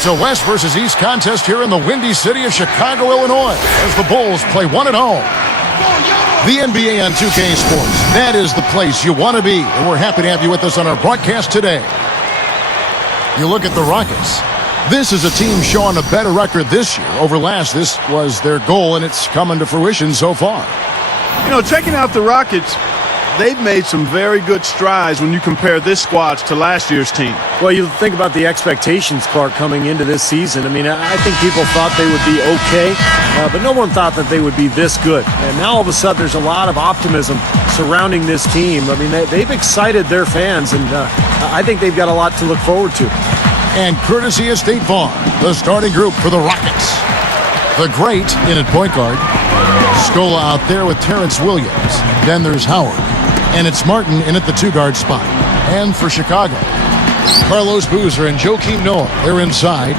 It's a West versus East contest here in the windy city of Chicago, Illinois, as the Bulls play one at home. The NBA on 2K Sports. That is the place you want to be, and we're happy to have you with us on our broadcast today. You look at the Rockets. This is a team showing a better record this year over last. This was their goal, and it's coming to fruition so far. You know, checking out the Rockets, they've made some very good strides when you compare this squad to last year's team. Well, you think about the expectations, Clark, coming into this season. I mean, I think people thought they would be okay, but no one thought that they would be this good. And now all of a sudden there's a lot of optimism surrounding this team. I mean, they've excited their fans, and I think they've got a lot to look forward to. And courtesy of State Farm, the starting group for the Rockets. The great in at point guard. Scola out there with Terrence Williams. Then there's Howard. And it's Martin in at the two-guard spot. And for Chicago, Carlos Boozer and Joakim Noah, they're inside.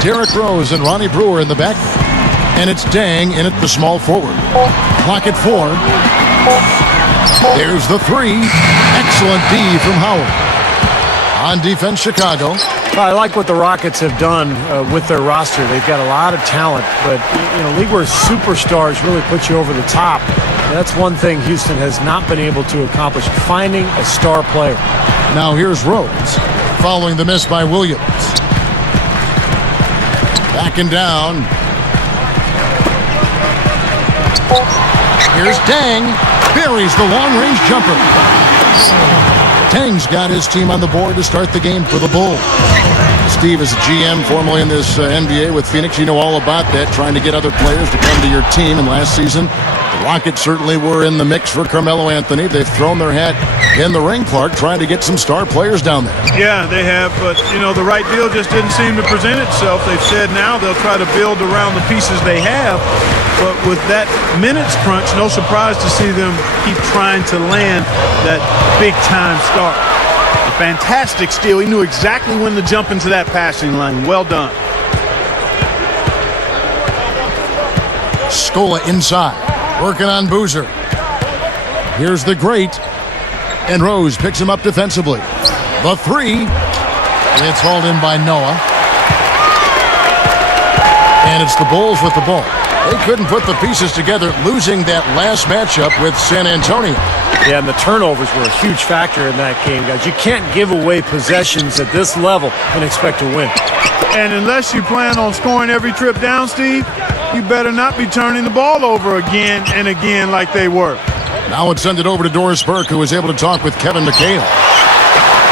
DRose and Ronnie Brewer in the back. And it's Dang in at the small forward. Clock at 4. There's the 3. Excellent D from Howard. On defense, Chicago. I like what the Rockets have done with their roster. They've got a lot of talent, but you know, league where superstars really put you over the top. That's one thing Houston has not been able to accomplish, finding a star player. Now here's Rose, following the miss by Williams. Backing down. Here's Dang. Buries the long-range jumper. Dang's got his team on the board to start the game for the Bulls. Steve is a GM formerly in this NBA with Phoenix. You know all about that, trying to get other players to come to your team. And last season, the Rockets certainly were in the mix for Carmelo Anthony. They've thrown their hat in the ring, Clark, trying to get some star players down there. Yeah, they have, but, you know, the right deal just didn't seem to present itself. They've said now they'll try to build around the pieces they have, but with that minutes crunch, no surprise to see them keep trying to land that big-time start. A fantastic steal. He knew exactly when to jump into that passing lane. Well done. Scola inside, working on Boozer. Here's the great. And Rose picks him up defensively. The 3. It's hauled in by Noah. And it's the Bulls with the ball. They couldn't put the pieces together, losing that last matchup with San Antonio. Yeah, and the turnovers were a huge factor in that game, guys. You can't give away possessions at this level and expect to win. And unless you plan on scoring every trip down, Steve, you better not be turning the ball over again and again like they were. Now let's send it over to Doris Burke, who was able to talk with Kevin McHale.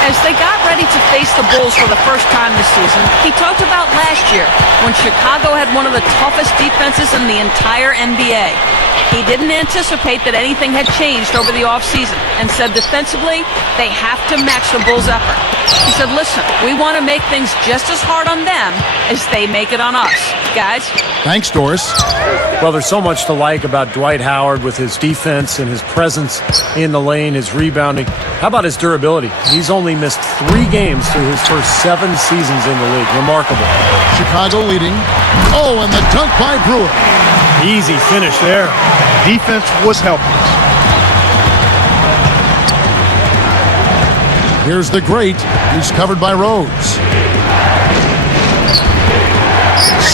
As they got ready to face the Bulls for the first time this season, he talked about last year when Chicago had one of the toughest defenses in the entire NBA. He didn't anticipate that anything had changed over the offseason and said defensively, they have to match the Bulls' effort. He said, listen, we want to make things just as hard on them as they make it on us. Guys? Thanks, Doris. Well, there's so much to like about Dwight Howard with his defense and his presence in the lane, his rebounding. How about his durability? He's only missed 3 games through his first 7 seasons in the league. Remarkable. Chicago leading. Oh, and the dunk by Brewer. Easy finish there. Defense was helpless. Here's the great. He's covered by Rose.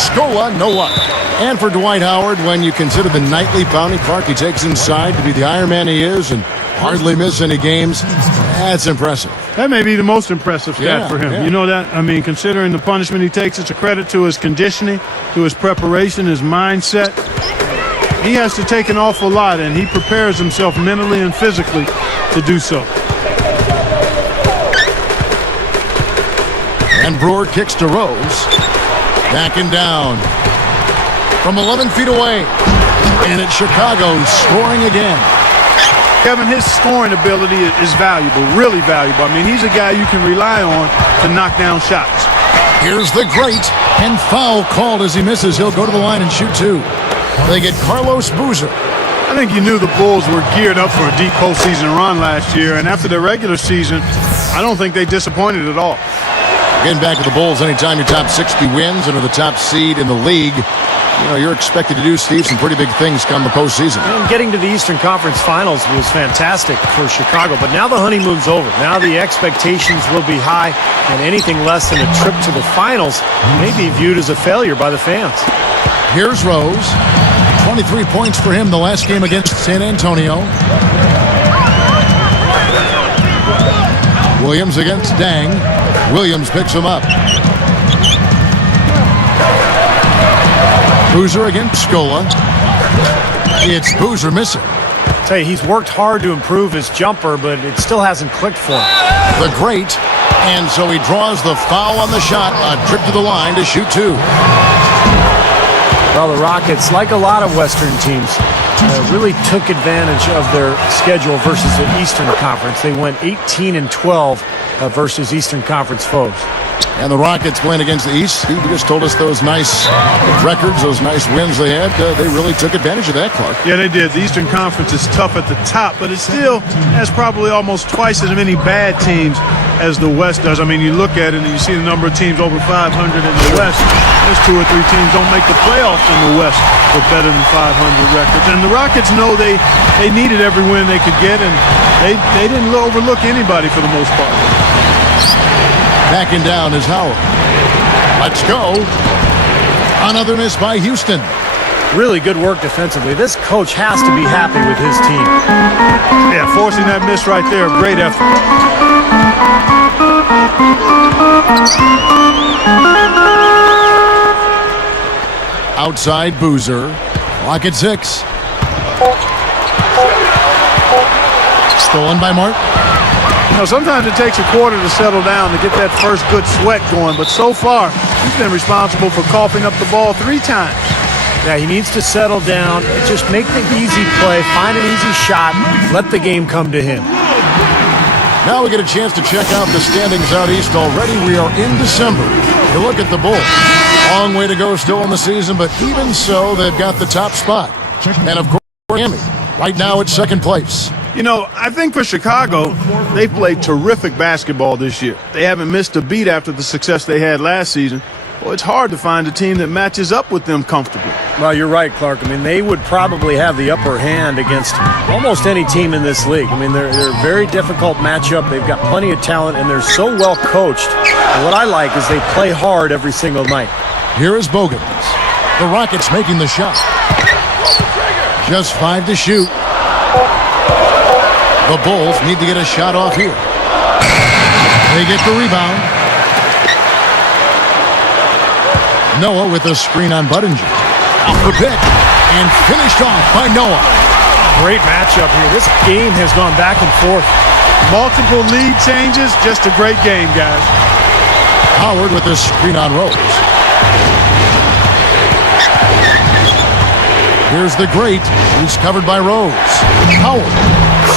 Scola, no luck. And for Dwight Howard, when you consider the nightly bounty Clark he takes inside to be the Iron Man he is and hardly miss any games, that's impressive. That may be the most impressive stat for him. Yeah. You know that? I mean, considering the punishment he takes, it's a credit to his conditioning, to his preparation, his mindset. He has to take an awful lot, and he prepares himself mentally and physically to do so. And Brewer kicks to Rose. Backing down from 11 feet away. And it's Chicago scoring again. Kevin, his scoring ability is valuable, really valuable. I mean, he's a guy you can rely on to knock down shots. Here's the great. And foul called as he misses. He'll go to the line and shoot 2. They get Carlos Boozer. I think you knew the Bulls were geared up for a deep postseason run last year, and after their regular season, I don't think they disappointed at all. Getting back to the Bulls, anytime your top 60 wins and are the top seed in the league, you're expected to do, Steve, some pretty big things come the postseason. And getting to the Eastern Conference Finals was fantastic for Chicago, but now the honeymoon's over. Now the expectations will be high, and anything less than a trip to the finals may be viewed as a failure by the fans. Here's Rose. 23 points for him the last game against San Antonio. Williams against Dang. Williams picks him up. Boozer against Scola. It's Boozer missing. Tell you, he's worked hard to improve his jumper, but it still hasn't clicked for him. The great. And so he draws the foul on the shot. A trip to the line to shoot two. Well, the Rockets, like a lot of Western teams, really took advantage of their schedule versus the Eastern Conference. They went 18-12 versus Eastern Conference foes. And the Rockets playing against the East. Steve just told us those nice records, those nice wins they had. They really took advantage of that, Clark. Yeah, they did. The Eastern Conference is tough at the top, but it still has probably almost twice as many bad teams as the West does. I mean, you look at it and you see the number of teams over 500 in the West. There's 2 or 3 teams don't make the playoffs in the West with better than 500 records. And the Rockets know they needed every win they could get, and they didn't overlook anybody for the most part. Backing down is Howard. Let's go. Another miss by Houston. Really good work defensively. This coach has to be happy with his team. Yeah, forcing that miss right there, great effort. Outside Boozer. Clock at 6. Stolen by Martin. Sometimes it takes a quarter to settle down to get that first good sweat going, but so far, he's been responsible for coughing up the ball 3 times. Yeah, he needs to settle down, just make the easy play, find an easy shot, let the game come to him. Now we get a chance to check out the standings out east already. We are in December. You look at the Bulls. Long way to go still in the season, but even so, they've got the top spot. And of course, Miami, right now at second place. I think for Chicago, they've played terrific basketball this year. They haven't missed a beat after the success they had last season. Well, it's hard to find a team that matches up with them comfortably. Well, you're right, Clark. I mean, they would probably have the upper hand against almost any team in this league. I mean, they're a very difficult matchup. They've got plenty of talent, and they're so well coached. And what I like is they play hard every single night. Here is Bogans. The Rockets making the shot. Just 5 to shoot. The Bulls need to get a shot off here. They get the rebound. Noah with a screen on Budinger. Off the pick and finished off by Noah. Great matchup here. This game has gone back and forth. Multiple lead changes, just a great game, guys. Howard with a screen on Rose. Here's the great. He's covered by Rose. Howard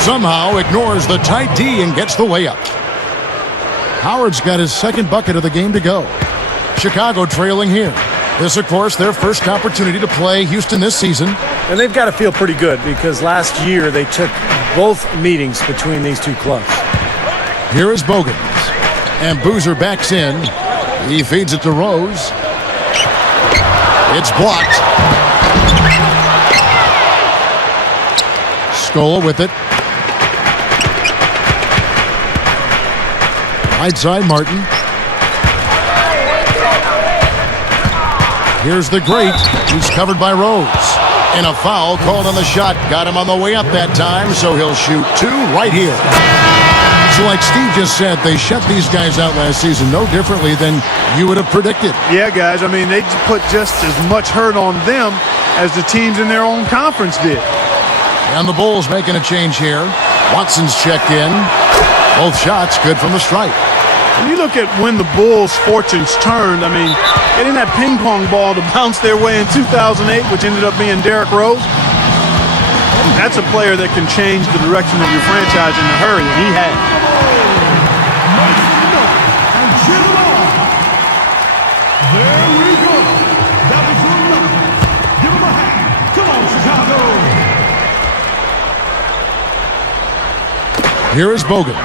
somehow ignores the tight D and gets the layup. Howard's got his second bucket of the game to go. Chicago trailing here. This, of course, their first opportunity to play Houston this season. And they've got to feel pretty good because last year they took both meetings between these two clubs. Here is Bogans. And Boozer backs in. He feeds it to Rose. It's blocked. Scola with it. Right side, Martin. Here's the great. He's covered by Rose. And a foul called on the shot. Got him on the way up that time, so he'll shoot 2 right here. So like Steve just said, they shut these guys out last season no differently than you would have predicted. Yeah, guys, I mean, they put just as much hurt on them as the teams in their own conference did. And the Bulls making a change here. Watson's checked in. Both shots good from the stripe. When you look at when the Bulls' fortunes turned, I mean, getting that ping pong ball to bounce their way in 2008, which ended up being DRose, that's a player that can change the direction of your franchise in a hurry, and he has. There we go. That was good enough. Give him a hand. Come on, Chicago. Here is Bogans.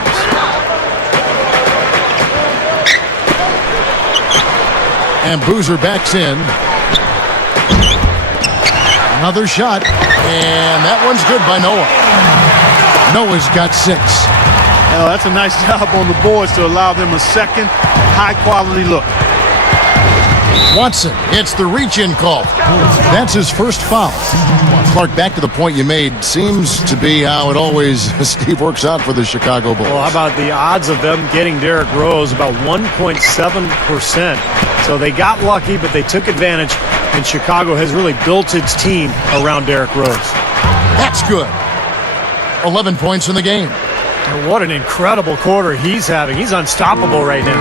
And Boozer backs in. Another shot, and that one's good by Noah. Noah's got 6. Well, that's a nice job on the boards to allow them a second high-quality look. Watson, it's the reach-in call. That's his first foul. Clark, back to the point you made, seems to be how it always, Steve, works out for the Chicago Bulls. Well, how about the odds of them getting DRose? About 1.7%. So they got lucky, but they took advantage, and Chicago has really built its team around DRose. That's good. 11 points in the game. And what an incredible quarter he's having. He's unstoppable right now.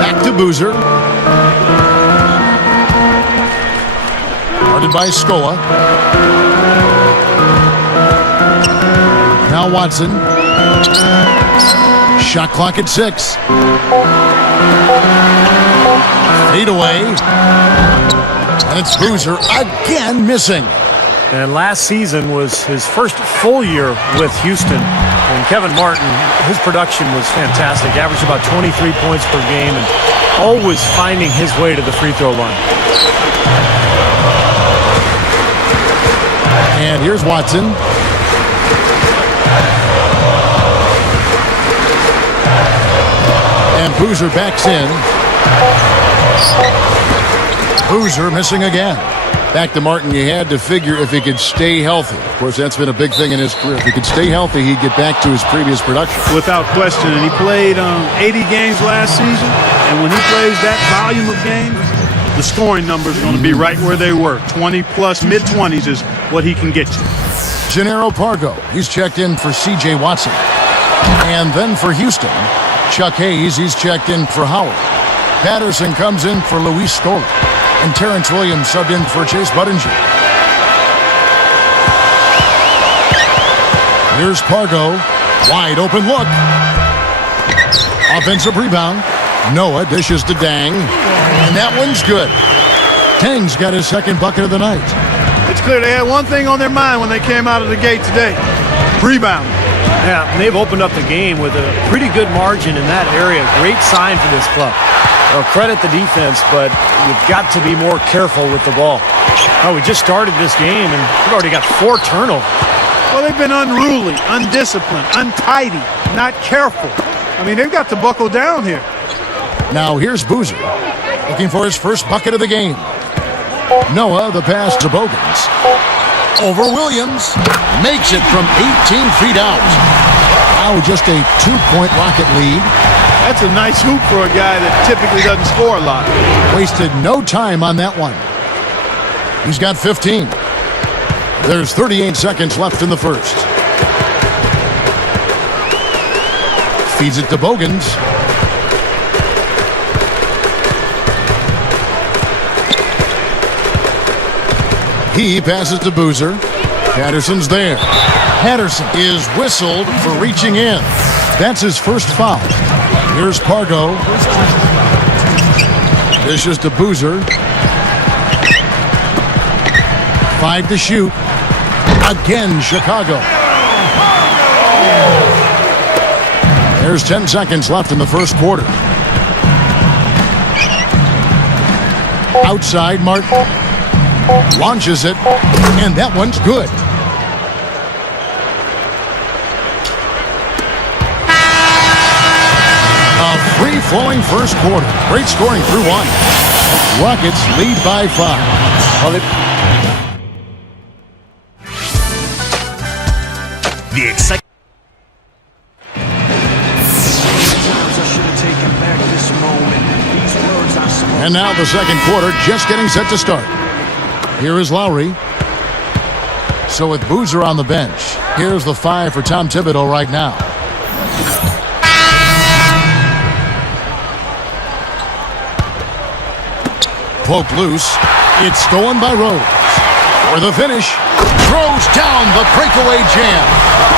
Back to Boozer. Guarded by Scola. Now Watson. Shot clock at 6. Fade away. And it's Boozer again missing. And last season was his first full year with Houston. And Kevin Martin, his production was fantastic. Averaged about 23 points per game and always finding his way to the free throw line. And here's Watson. And Boozer backs in. Boozer missing again. Back to Martin, you had to figure if he could stay healthy. Of course, that's been a big thing in his career. If he could stay healthy, he'd get back to his previous production. Without question. And he played 80 games last season. And when he plays that volume of games, the scoring numbers are going to be right where they were. 20-plus, mid-20s is what he can get you. Gennaro Pargo, he's checked in for C.J. Watson. And then for Houston, Chuck Hayes, he's checked in for Howard. Patterson comes in for Luis Scola. And Terrence Williams subbed in for Chase Budinger. Here's Pargo. Wide open look. Offensive rebound. Noah dishes to Dang. And that one's good. Dang's got his second bucket of the night. It's clear they had one thing on their mind when they came out of the gate today. Rebound. Yeah, they've opened up the game with a pretty good margin in that area. Great sign for this club. Well, credit the defense, but you've got to be more careful with the ball. Oh, we just started this game, and we've already got 4 turnovers. Well, they've been unruly, undisciplined, untidy, not careful. I mean, they've got to buckle down here. Now here's Boozer, looking for his first bucket of the game. Noah, the pass to Bogans. Over Williams. Makes it from 18 feet out. Now just a 2-point Rocket lead. That's a nice hoop for a guy that typically doesn't score a lot. Wasted no time on that one. He's got 15. There's 38 seconds left in the first. Feeds it to Bogans. He passes to Boozer. Patterson's there. Patterson is whistled for reaching in. That's his first foul. Here's Pargo. Dishes to Boozer. 5 to shoot. Again, Chicago. There's 10 seconds left in the first quarter. Outside, Martin. Launches it, and that one's good. A free-flowing first quarter. Great scoring through 1. Rockets lead by 5. Well, the excitement. And now the second quarter just getting set to start. Here is Lowry. So with Boozer on the bench, here's the 5 for Tom Thibodeau right now. Poked loose. It's stolen by Rose. For the finish, throws down the breakaway jam.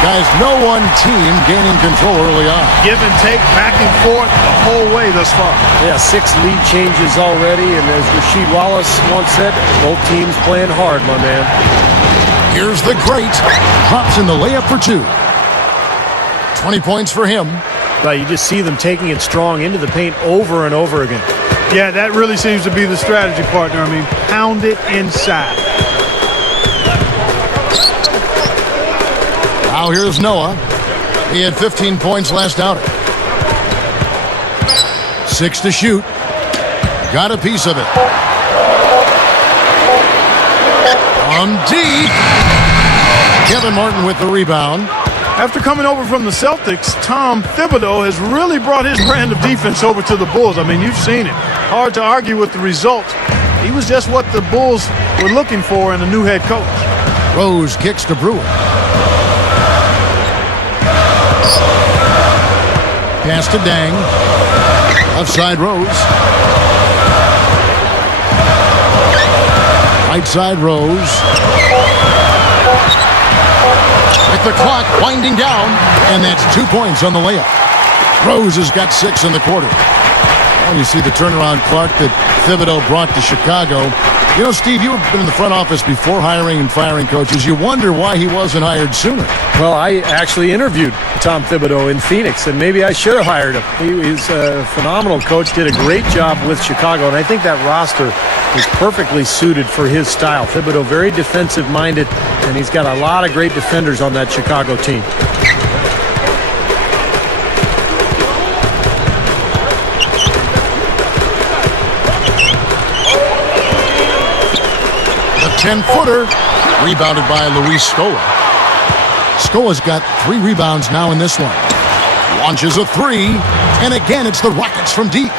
Guys, no one team gaining control early on. Give and take, back and forth the whole way thus far. yeah, 6 lead changes already, and as Rasheed Wallace once said, both teams playing hard, my man. Here's the great. Drops in the layup for 2. 20 points for him. But you just see them taking it strong into the paint over and over again. Yeah, that really seems to be the strategy, partner. I mean, pound it inside. Now here's Noah. He had 15 points last outing. 6 to shoot. Got a piece of it. On deep. Kevin Martin with the rebound. After coming over from the Celtics, Tom Thibodeau has really brought his brand of defense over to the Bulls. I mean, you've seen it. Hard to argue with the result. He was just what the Bulls were looking for in a new head coach. Rose kicks to Brewer. Pass to Dang. Left side Rose. Right side Rose. With the clock winding down, and that's 2 points on the layup. Rose has got 6 in the quarter. Well, you see the turnaround, Clark, that Thibodeau brought to Chicago. You know, Steve, you've been in the front office before hiring and firing coaches. You wonder why he wasn't hired sooner. Well, I actually interviewed Tom Thibodeau in Phoenix, and maybe I should have hired him. He's a phenomenal coach, did a great job with Chicago, and I think that roster is perfectly suited for his style. Thibodeau, very defensive-minded, and he's got a lot of great defenders on that Chicago team. The 10-footer, rebounded by Luis Scola. Scola's got 3 rebounds now in this one. Launches a 3, and again it's the Rockets from deep.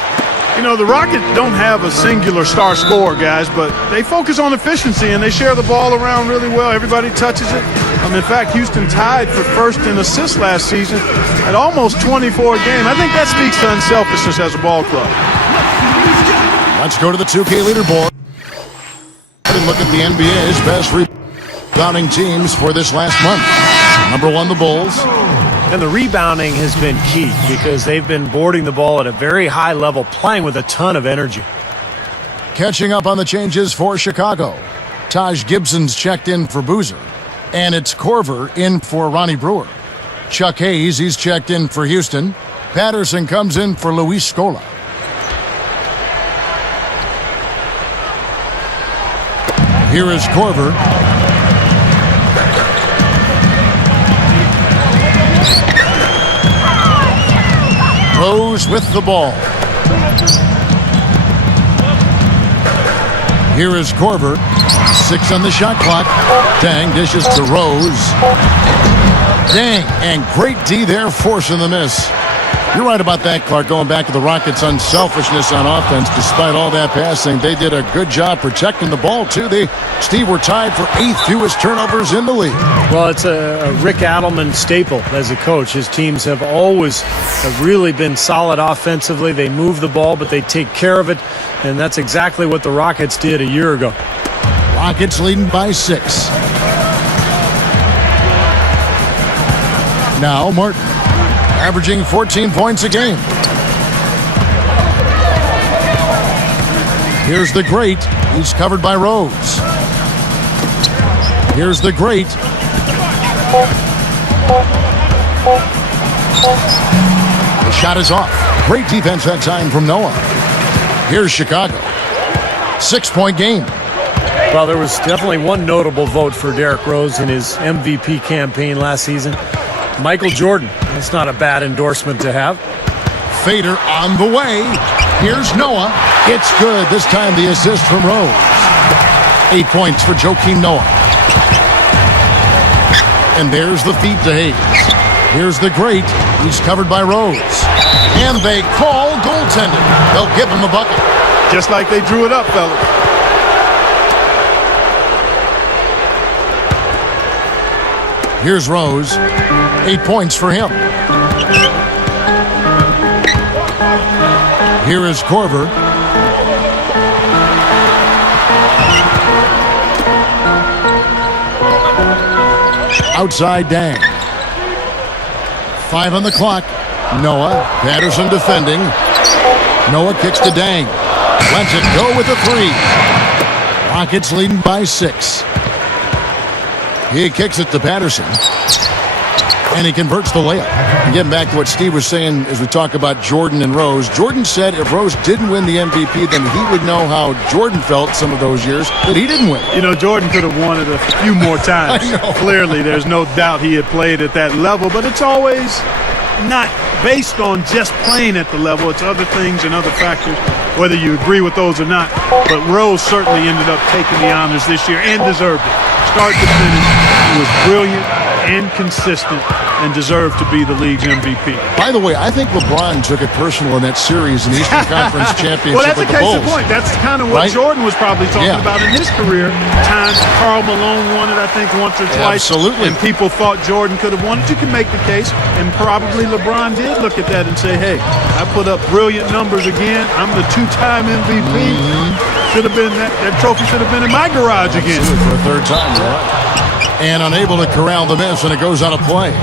You know, the Rockets don't have a singular star scorer, guys, but they focus on efficiency and they share the ball around really well. Everybody touches it. In fact, Houston tied for first in assists last season at almost 24 a game. I think that speaks to unselfishness as a ball club. Let's go to the 2K leaderboard and look at the NBA's best rebounding teams for this last month. Number 1, the Bulls. And the rebounding has been key because they've been boarding the ball at a very high level, playing with a ton of energy. Catching up on the changes for Chicago. Taj Gibson's checked in for Boozer. And it's Korver in for Ronnie Brewer. Chuck Hayes, he's checked in for Houston. Patterson comes in for Luis Scola. Here is Korver. Rose with the ball. Here is Korver. 6 on the shot clock. Dang dishes to Rose. Dang, and great D there, forcing the miss. You're right about that, Clark. Going back to the Rockets' unselfishness on offense, despite all that passing, they did a good job protecting the ball, too. Steve, were tied for 8th fewest turnovers in the league. Well, it's a Rick Adelman staple as a coach. His teams have always really been solid offensively. They move the ball, but they take care of it, and that's exactly what the Rockets did a year ago. Rockets leading by 6. Now Martin, averaging 14 points a game. Here's the great. He's covered by Rose. Here's the great. The shot is off. Great defense that time from Noah. Here's Chicago. 6-point game. Well, there was definitely one notable vote for Derrick Rose in his MVP campaign last season. Michael Jordan. That's not a bad endorsement to have. Fader on the way. Here's Noah. It's good. This time the assist from Rose. 8 points for Joakim Noah. And there's the feed to Hayes. Here's the great. He's covered by Rose. And they call goaltending. They'll give him a bucket. Just like they drew it up, fellas. Here's Rose. 8 points for him. Here is Korver. Outside Dang. 5 on the clock. Noah. Patterson defending. Noah kicks to Dang. Lets it go with a 3. Rockets leading by 6. He kicks it to Patterson. And he converts the layup. And getting back to what Steve was saying as we talk about Jordan and Rose, Jordan said if Rose didn't win the MVP, then he would know how Jordan felt some of those years that he didn't win. You know, Jordan could have won it a few more times. I know. Clearly, there's no doubt he had played at that level, but it's always not based on just playing at the level. It's other things and other factors, whether you agree with those or not. But Rose certainly ended up taking the honors this year and deserved it. Start to finish, he was brilliant and consistent and deserved to be the league's MVP. By the way, I think LeBron took it personal in that series in the Eastern Conference Championship Well, that's with a the case Bulls. in point. That's kind of what Right? Jordan was probably talking Yeah. about in his career. Times Karl Malone won it, I think, once or twice. Absolutely. And people thought Jordan could have won it. You can make the case. And probably LeBron did look at that and say, hey, I put up brilliant numbers again. I'm the two-time MVP. Should have been that trophy should have been in my garage again. For a third time, you're right. And unable to corral the miss, and it goes out of play.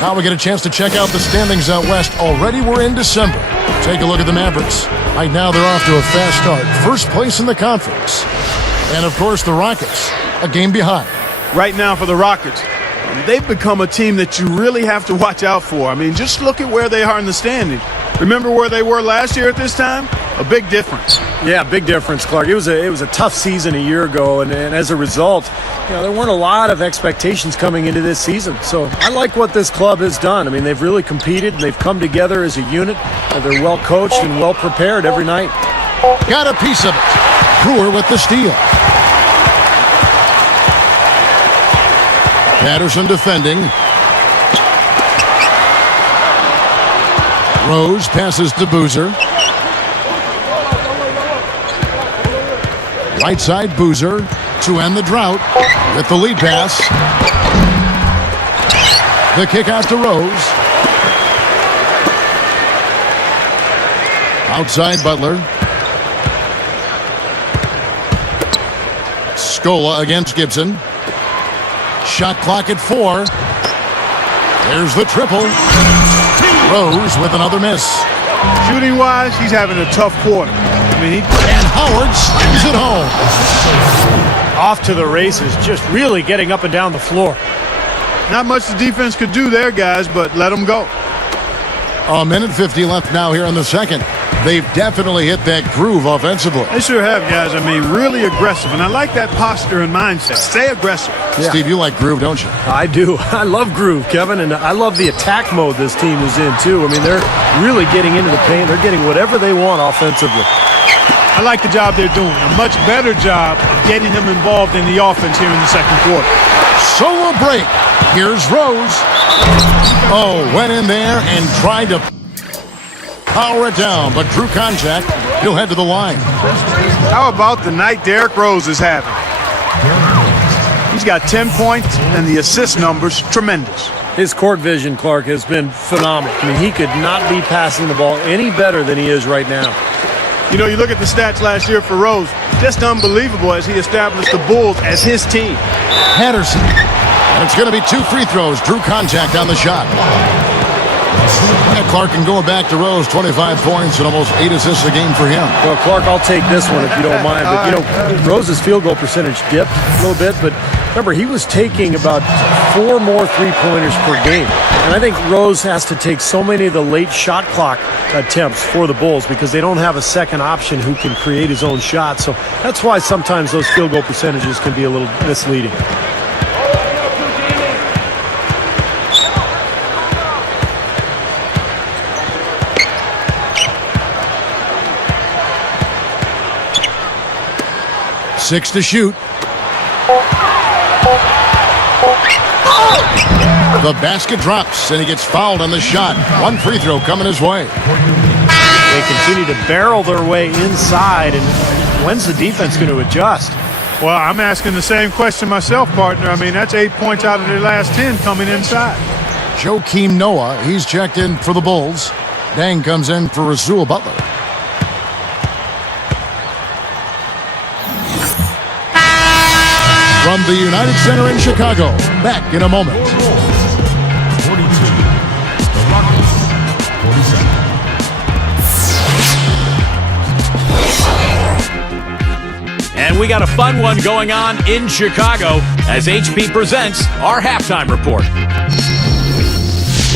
Now we get a chance to check out the standings out west. Already we're in December. Take a look at the Mavericks. Right now they're off to a fast start. First place in the conference. And of course the Rockets, a game behind. Right now for the Rockets, they've become a team that you really have to watch out for. I mean, just look at where they are in the standings. Remember where they were last year at this time? A big difference. Yeah, big difference, Clark. It was a tough season a year ago, and as a result, there weren't a lot of expectations coming into this season. So I like what this club has done. I mean, they've really competed, and they've come together as a unit. They're well coached and well prepared every night. Got a piece of it. Brewer with the steal. Patterson defending. Rose passes to Boozer. Right side Boozer to end the drought with the lead pass. The kick out to Rose. Outside Butler. Scola against Gibson. Shot clock at 4. There's the triple. Rose with another miss. Shooting-wise, he's having a tough quarter. I mean, And Howard slams it home. Off to the races, just really getting up and down the floor. not much the defense could do there, guys, but let them go. A minute 50 left now here in the second. They've definitely hit that groove offensively. They sure have, guys. I mean, really aggressive. And I like that posture and mindset. Stay aggressive. Yeah. Steve, you like groove, don't you? I do. I love groove, Kevin, and I love the attack mode this team is in, too. I mean, they're really getting into the paint. They're getting whatever they want offensively. I like the job they're doing. A much better job of getting him involved in the offense here in the second quarter. Solo break. Here's Rose. Oh, went in there and tried to power it down, but drew contact. He'll head to the line. How about the night Derrick Rose is having? He's got 10 points, and the assist numbers tremendous. His court vision, Clark, has been phenomenal. I mean, he could not be passing the ball any better than he is right now. You know, you look at the stats last year for Rose, just unbelievable as he established the Bulls as his team. Patterson. And it's going to be 2 free throws. Drew contact on the shot. And Clark can go back to Rose, 25 points and almost 8 assists a game for him. Well, Clark, I'll take this one if you don't mind. But, you know, Rose's field goal percentage dipped a little bit. But remember, he was taking about 4 more three-pointers per game. And I think Rose has to take so many of the late shot clock attempts for the Bulls because they don't have a second option who can create his own shot. So that's why sometimes those field goal percentages can be a little misleading. Six to shoot. The basket drops, and he gets fouled on the shot. 1 free throw coming his way. They continue to barrel their way inside, and when's the defense going to adjust? Well, I'm asking the same question myself, partner. I mean, that's 8 points out of their last 10 coming inside. Joakim Noah, he's checked in for the Bulls. Dang comes in for Rasul Butler. From the United Center in Chicago, back in a moment. 42. The Rockets, 47. And we got a fun one going on in Chicago as HP presents our halftime report.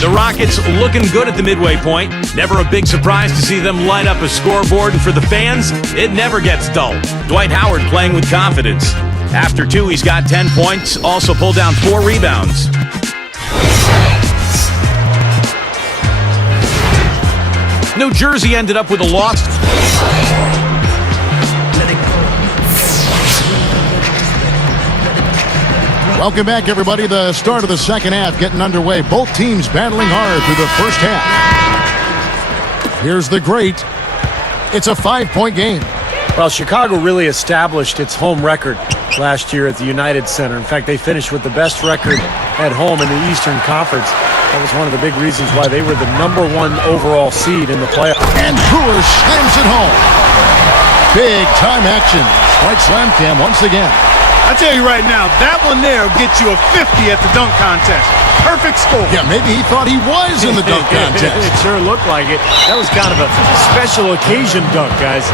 The Rockets looking good at the midway point. Never a big surprise to see them light up a scoreboard, and for the fans, it never gets dull. Dwight Howard playing with confidence. After 2, he's got 10 points, also pulled down 4 rebounds. New Jersey ended up with a loss. Welcome back, everybody. The start of the second half getting underway. Both teams battling hard through the first half. Here's the great. It's a 5-point game. Well, Chicago really established its home record last year at the United Center. In fact, they finished with the best record at home in the Eastern Conference. That was one of the big reasons why they were the #1 overall seed in the playoffs. And Brewer slams it home. Big time action. White slam cam once again. I tell you right now, that one there will get you a 50 at the dunk contest. Perfect score. Yeah, maybe he thought he was in the dunk contest. It sure looked like it. That was kind of a special occasion dunk, guys.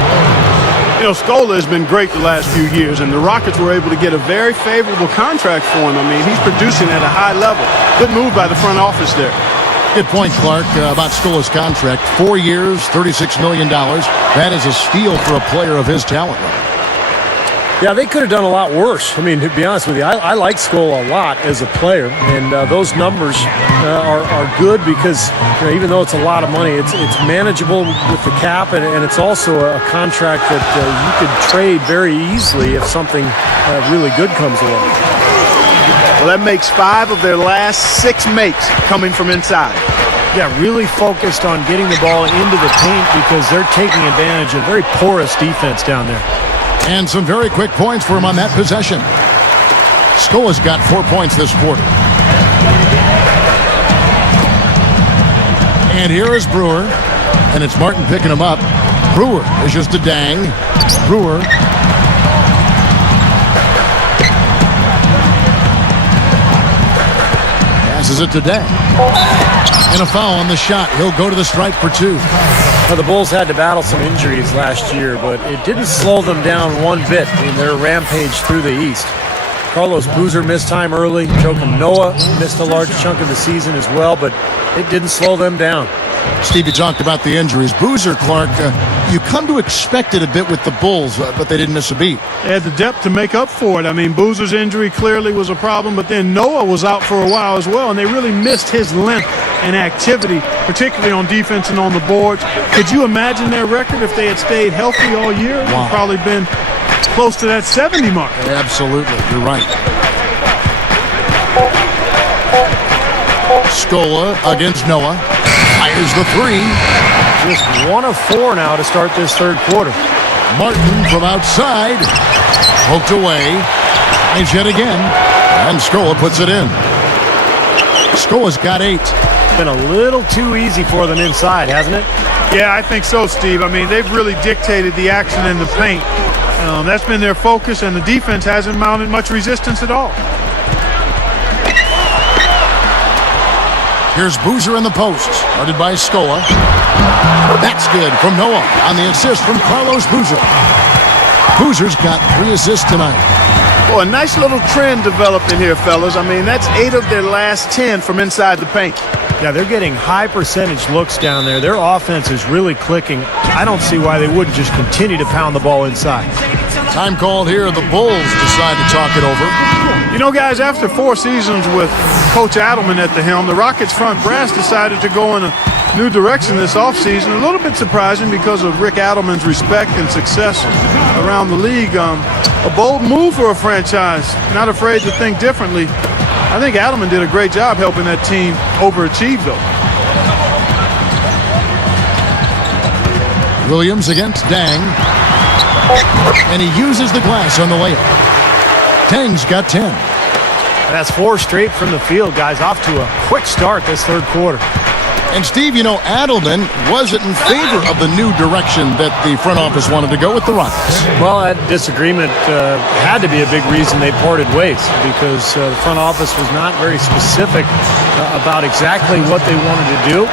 You know, Scola has been great the last few years, and the Rockets were able to get a very favorable contract for him. I mean, he's producing at a high level. Good move by the front office there. Good point, Clark, about Scola's contract. 4 years, $36 million. That is a steal for a player of his talent level. Yeah, they could have done a lot worse. I mean, to be honest with you, I like Scola a lot as a player, and those numbers are good because even though it's a lot of money, it's manageable with the cap, and it's also a contract that you could trade very easily if something really good comes along. Well, that makes 5 of their last 6 makes coming from inside. Yeah, really focused on getting the ball into the paint because they're taking advantage of very porous defense down there. And some very quick points for him on that possession. Scola's got 4 points this quarter. And here is Brewer. And it's Martin picking him up. Brewer is just a dang. Brewer. Passes it to Dang. And a foul on the shot. He'll go to the stripe for 2. Well, the Bulls had to battle some injuries last year, but it didn't slow them down one bit in their rampage through the East. Carlos Boozer missed time early. Joakim Noah missed a large chunk of the season as well, but it didn't slow them down. Stevie talked about the injuries. Boozer, Clark, you come to expect it a bit with the Bulls, but they didn't miss a beat. They had the depth to make up for it. I mean, Boozer's injury clearly was a problem, but then Noah was out for a while as well, and they really missed his length and activity, particularly on defense and on the boards. Could you imagine their record if they had stayed healthy all year? Wow. It would probably been close to that 70 mark. Absolutely, you're right. Scola against Noah. Fires the 3. Just 1 of 4 now to start this third quarter. Martin from outside. Poked away. And yet again. And Scola puts it in. Scola's got 8. Been a little too easy for them inside, hasn't it? Yeah, I think so, Steve. I mean, they've really dictated the action in the paint. That's been their focus, and the defense hasn't mounted much resistance at all. Here's Boozer in the post, started by Scola. That's good from Noah on the assist from Carlos Boozer. Boozer's got 3 assists tonight. Well, a nice little trend developed in here, fellas. I mean, that's 8 of their last 10 from inside the paint. Yeah, they're getting high percentage looks down there. Their offense is really clicking. I don't see why they wouldn't just continue to pound the ball inside. Time called here. The Bulls decide to talk it over. You know, guys, after 4 seasons with Coach Adelman at the helm, the Rockets front brass decided to go in a new direction this offseason. A little bit surprising because of Rick Adelman's respect and success around the league. A bold move for a franchise, not afraid to think differently. I think Adelman did a great job helping that team overachieve, though. Williams against Dang. And he uses the glass on the layup. Dang's got 10. And that's 4 straight from the field, guys. Off to a quick start this third quarter. And Steve, you know, Adelman wasn't in favor of the new direction that the front office wanted to go with the Rockets. Well, that disagreement had to be a big reason they parted ways because the front office was not very specific about exactly what they wanted to do.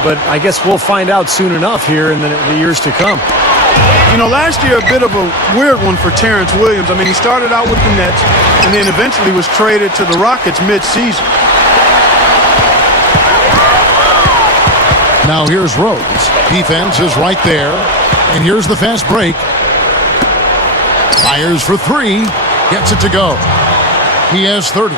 But I guess we'll find out soon enough here in the years to come. You know, last year a bit of a weird one for Terrence Williams. I mean, he started out with the Nets and then eventually was traded to the Rockets mid-season. Now here's Rose. Defense is right there. And here's the fast break. Fires for three. Gets it to go. He has 30.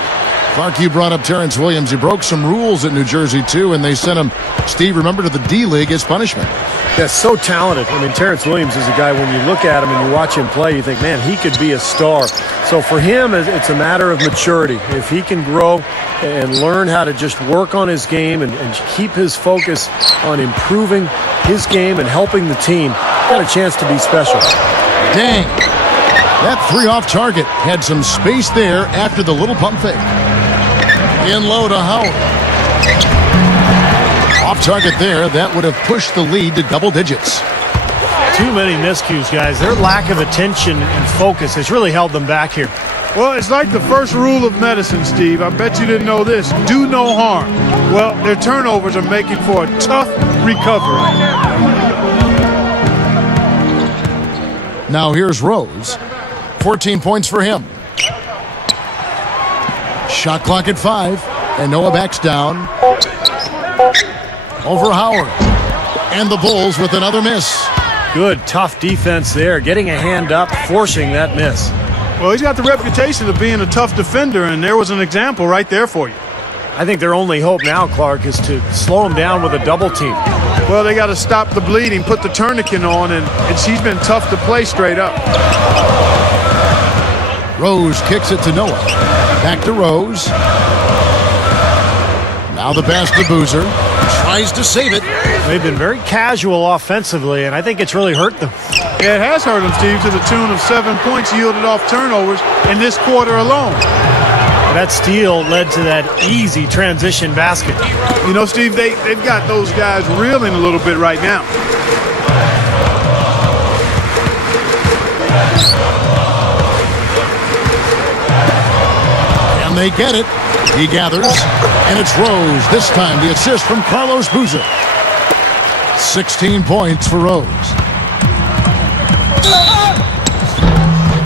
Clark, you brought up Terrence Williams. He broke some rules at New Jersey, too, and they sent him, Steve, remember, to the D-League as punishment. That's so talented. I mean, Terrence Williams is a guy, when you look at him and you watch him play, you think, man, he could be a star. So for him, it's a matter of maturity. If he can grow and learn how to just work on his game and keep his focus on improving his game and helping the team, got a chance to be special. Dang. That three off target had some space there after the little pump fake. In low to Howard. Off target there, that would have pushed the lead to double digits. Too many miscues, guys. Their lack of attention and focus has really held them back here. Well, it's like the first rule of medicine, Steve. I bet you didn't know this. Do no harm. Well, their turnovers are making for a tough recovery. Now here's Rose. 14 points for him. Shot clock at 5, and Noah backs down. Over Howard. And the Bulls with another miss. Good, tough defense there. Getting a hand up, forcing that miss. Well, he's got the reputation of being a tough defender, and there was an example right there for you. I think their only hope now, Clark, is to slow him down with a double team. Well, they got to stop the bleeding, put the tourniquet on, and he's been tough to play straight up. Rose kicks it to Noah. Back to Rose. Now the pass to Boozer. Tries to save it. They've been very casual offensively, and I think it's really hurt them. Yeah, it has hurt them, Steve, to the tune of 7 points yielded off turnovers in this quarter alone. That steal led to that easy transition basket. You know, Steve, they've got those guys reeling a little bit right now. And they get it. He gathers. And it's Rose. This time the assist from Carlos Boozer. 16 points for Rose.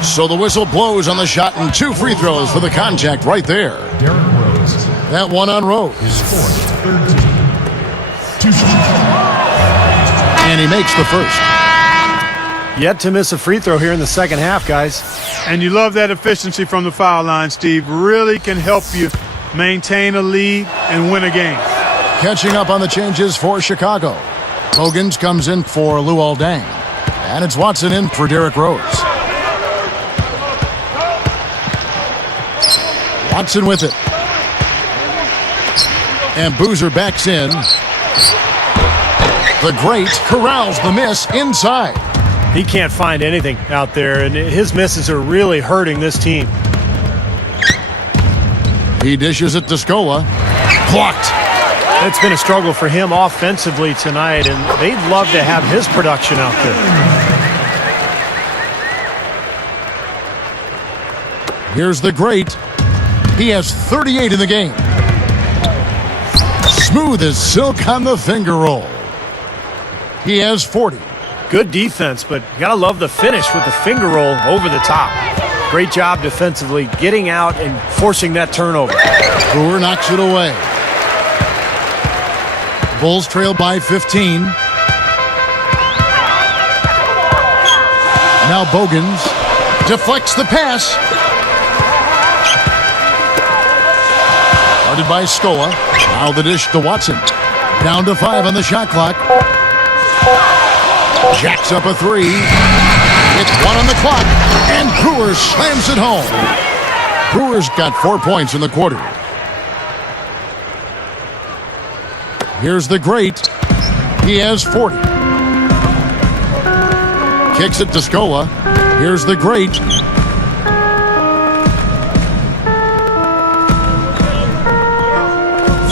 So the whistle blows on the shot and 2 free throws for the contact right there. Rose. That one on Rose. His fourth, 13. 2 shots. And he makes the first. Yet to miss a free throw here in the second half, guys. And you love that efficiency from the foul line, Steve. Really can help you maintain a lead and win a game. Catching up on the changes for Chicago. Bogans comes in for Luol Deng. And it's Watson in for Derrick Rose. Watson with it. And Boozer backs in. The great corrals the miss inside. He can't find anything out there, and his misses are really hurting this team. He dishes it to Scola. Blocked. It's been a struggle for him offensively tonight, and they'd love to have his production out there. Here's the great. He has 38 in the game. Smooth as silk on the finger roll. He has 40. Good defense, but you gotta love the finish with the finger roll over the top. Great job defensively, getting out and forcing that turnover. Brewer knocks it away. Bulls trail by 15. Now Bogans deflects the pass. Guarded by Scola. Now the dish to Watson. Down to 5 on the shot clock. Jacks up a 3. It's 1 on the clock. And Brewer slams it home. Brewer's got 4 points in the quarter. Here's the great. He has 40. Kicks it to Scola. Here's the great.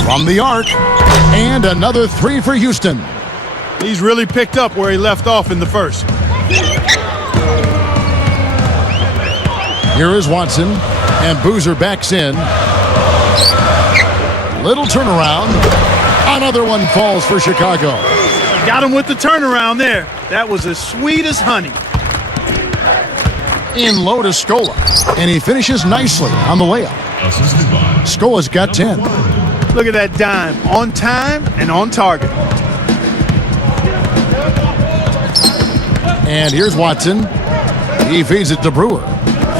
From the arc. And another 3 for Houston. He's really picked up where he left off in the first. Here is Watson. And Boozer backs in. Little turnaround. Another one falls for Chicago. Got him with the turnaround there. That was as sweet as honey. In low to Scola. And he finishes nicely on the layup. Scola's got 10. Look at that dime. On time and on target. And here's Watson. He feeds it to Brewer.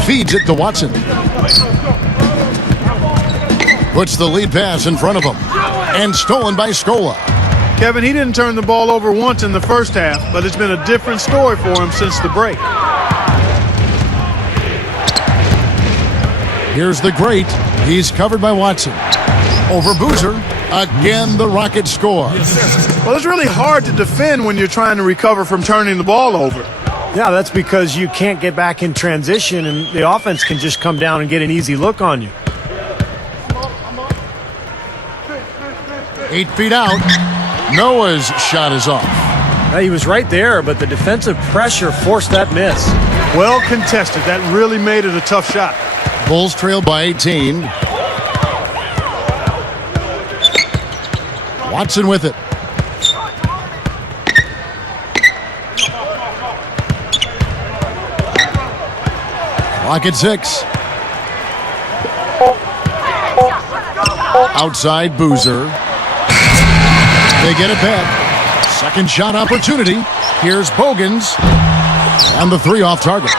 Feeds it to Watson. Puts the lead pass in front of him. And stolen by Scola. Kevin, he didn't turn the ball over once in the first half, but it's been a different story for him since the break. Here's the great. He's covered by Watson. Over Boozer. Again, the Rockets score. Well, it's really hard to defend when you're trying to recover from turning the ball over. Yeah, that's because you can't get back in transition, and the offense can just come down and get an easy look on you. 8 feet out. Noah's shot is off. He was right there, but the defensive pressure forced that miss. Well contested. That really made it a tough shot. Bulls trail by 18. Watson with it. Clock at 6. Outside Boozer. They get it back. Second shot opportunity. Here's Bogans. And the 3 off target.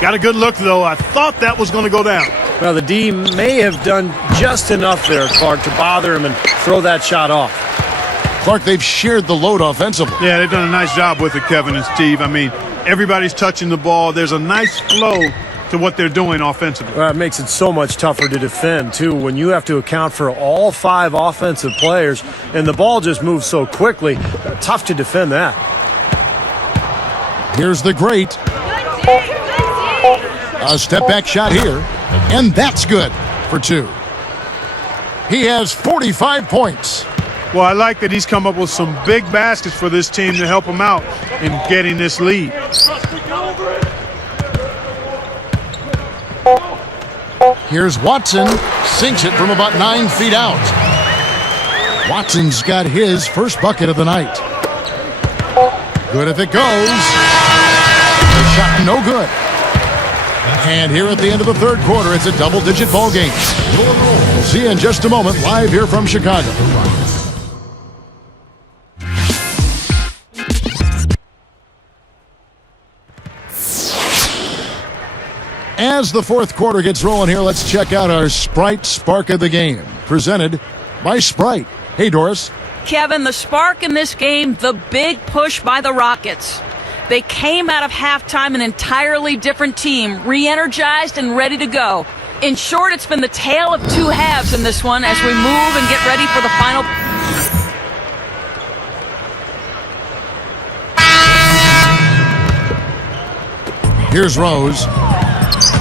Got a good look, though. I thought that was going to go down. Well, the D may have done just enough there, Clark, to bother him and throw that shot off. Clark, they've shared the load offensively. Yeah, they've done a nice job with it, Kevin and Steve. I mean, everybody's touching the ball. There's a nice flow to what they're doing offensively. Well, it makes it so much tougher to defend, too, when you have to account for all 5 offensive players, and the ball just moves so quickly. Tough to defend that. Here's the great. A step-back shot here, and that's good for 2. He has 45 points. Well, I like that he's come up with some big baskets for this team to help him out in getting this lead. Here's Watson. Sinks it from about 9 feet out. Watson's got his first bucket of the night. Good if it goes. The shot no good. And here at the end of the third quarter, it's a double-digit ball game. We'll see you in just a moment, live here from Chicago. As the fourth quarter gets rolling here, let's check out our Sprite Spark of the Game, presented by Sprite. Hey, Doris. Kevin, the spark in this game, the big push by the Rockets. They came out of halftime an entirely different team, re-energized and ready to go. In short, it's been the tale of 2 halves in this one as we move and get ready for the final. Here's Rose.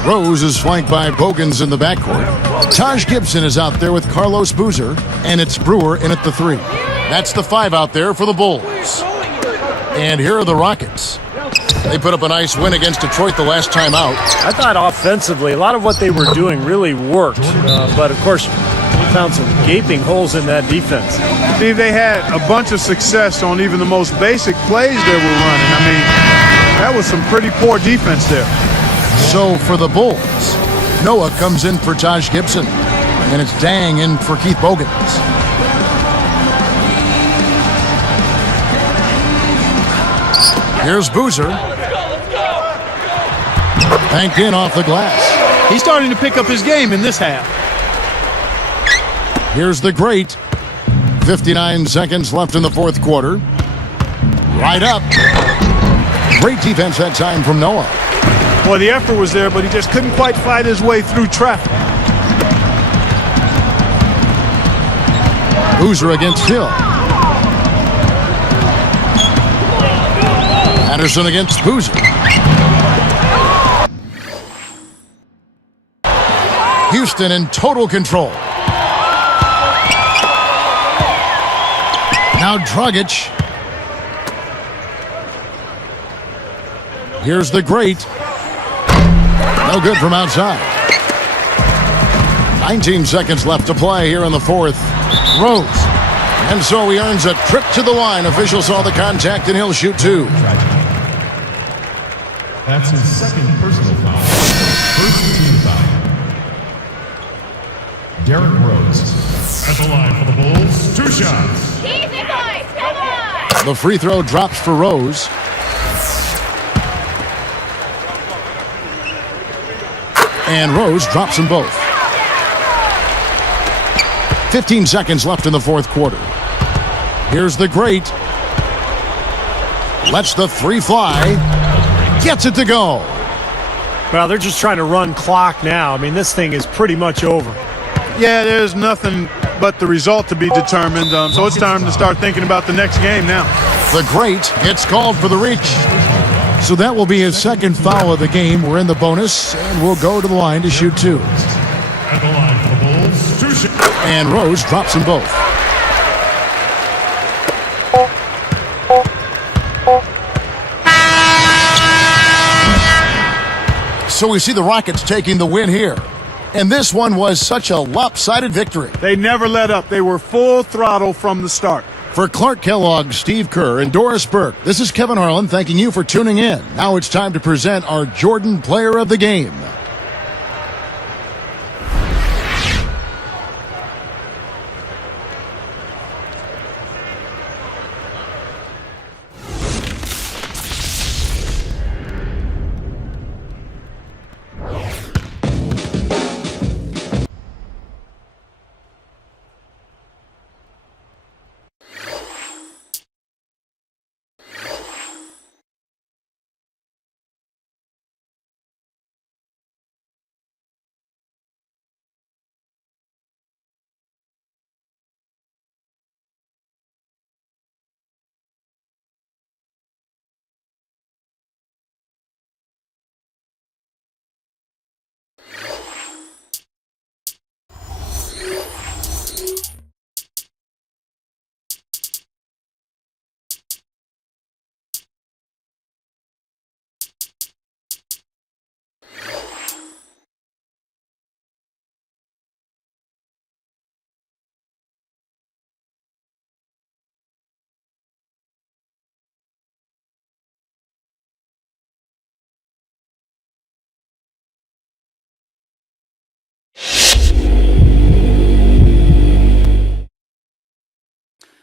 Rose is flanked by Bogans in the backcourt. Taj Gibson is out there with Carlos Boozer, and it's Brewer in at the 3. That's the 5 out there for the Bulls. And here are the Rockets. They put up a nice win against Detroit the last time out. I thought offensively, a lot of what they were doing really worked. But, of course, we found some gaping holes in that defense. Steve, they had a bunch of success on even the most basic plays they were running. I mean, that was some pretty poor defense there. So for the Bulls, Noah comes in for Taj Gibson, and it's Dang in for Keith Bogans. Here's Boozer. Banked in off the glass. He's starting to pick up his game in this half. Here's the great. 59 seconds left in the fourth quarter. Right up. Great defense that time from Noah. Well, the effort was there, but he just couldn't quite fight his way through traffic. Boozer against Hill. Anderson against Boozer. Houston in total control. Now Dragic. Here's the great. No good from outside. 19 seconds left to play here in the fourth. Rose. And so he earns a trip to the line. Officials saw the contact and he'll shoot 2. That's his second personal foul. First team foul. DRose at the line for the Bulls. 2 shots. Easy boys, come on! The free throw drops for Rose. And Rose drops them both. 15 seconds left in the fourth quarter. Here's the great. Lets the three fly. Gets it to go. Well, they're just trying to run clock now. I mean, this thing is pretty much over. Yeah, there's nothing but the result to be determined. So it's time to start thinking about the next game now. The great gets called for the reach. So that will be his second foul of the game. We're in the bonus, and we'll go to the line to shoot 2. At the line for the Bulls. 2 shots. And Rose drops them both. So we see the Rockets taking the win here. And this one was such a lopsided victory. They never let up. They were full throttle from the start. For Clark Kellogg, Steve Kerr, and Doris Burke, this is Kevin Harlan thanking you for tuning in. Now it's time to present our Jordan Player of the Game.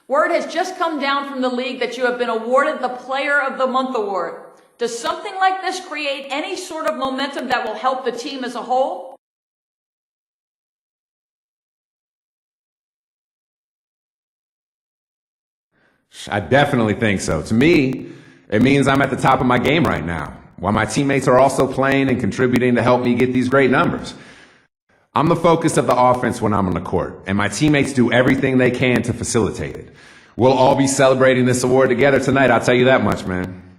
Word has just come down from the league that you have been awarded the Player of the Month award. Does something like this create any sort of momentum that will help the team as a whole? I definitely think so. To me, it means I'm at the top of my game right now, while my teammates are also playing and contributing to help me get these great numbers. I'm the focus of the offense when I'm on the court, and my teammates do everything they can to facilitate it. We'll all be celebrating this award together tonight, I'll tell you that much, man.